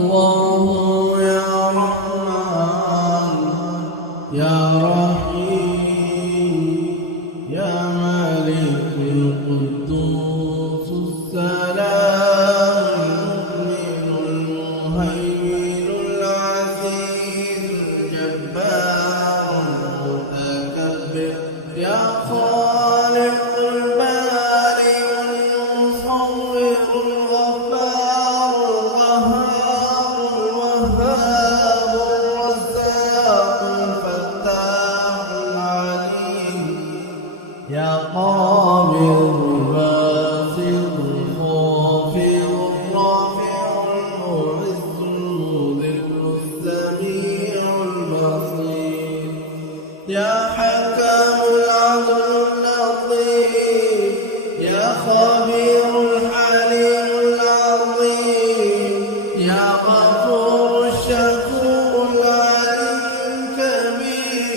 الله يا رحمن يا رحيم يا مالك القدوس السلام المؤمن المهيمن العزيز الجبار المتكبر يا خالق البارئ المصور الغفار القهار الوهاب الرزاق الفتاح العليم يا قابض الباسط الخافض الرافع المعز المذل السميع البصير يا حكم العدل اللطيف يا خبير الحليم العظيم يا غفور الشكور العلي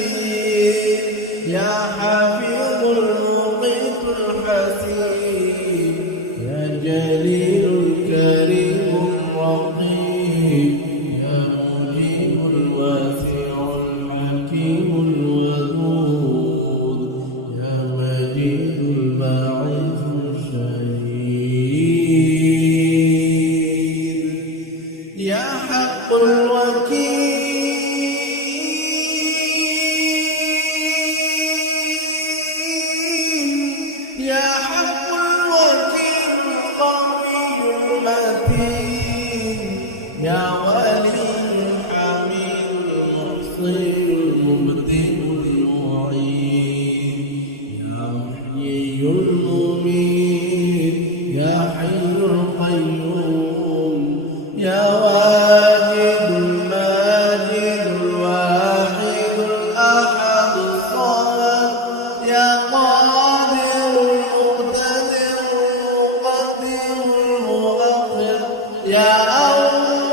الكبير يا حفيظ المقيت الحسيب يا جليل الكريم الرقيب يا مجيب الواسع الحكيم الودود يا مجيد الباعث الشهيد يا حق الوكيل يا حق الوكيل القوي المتين يا ولي الحميد المحصي المبدئ المعيد يا محيي المميت يا حي القيوم يا واجد الماجد الواحد الأحد الصمد يا قادر المقتدر المقدم المؤخر يا أول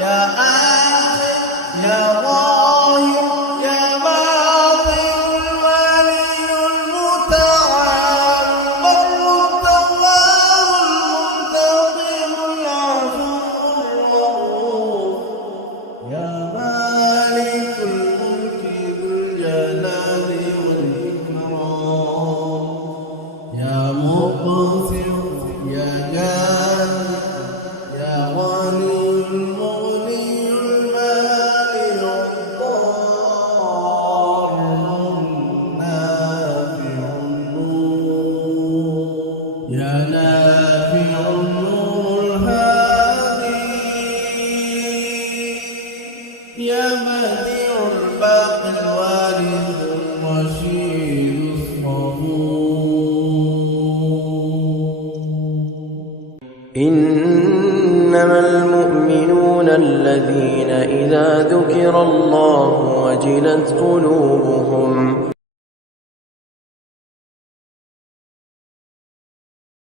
يا آخر يا ظاهر يا باطن الولي المتعال البر التواب المنتقم العفو الرؤوف يا مالك الملك ذو الجلال والإكرام يا مقسم يا جامع يا غني المغني المانع الضار النافع النور يا نافع النور الهادي يا بديع الباقي الوارث الرشيد الصبور إنما المؤمنون الذين إذا ذكر الله وجلت قلوبهم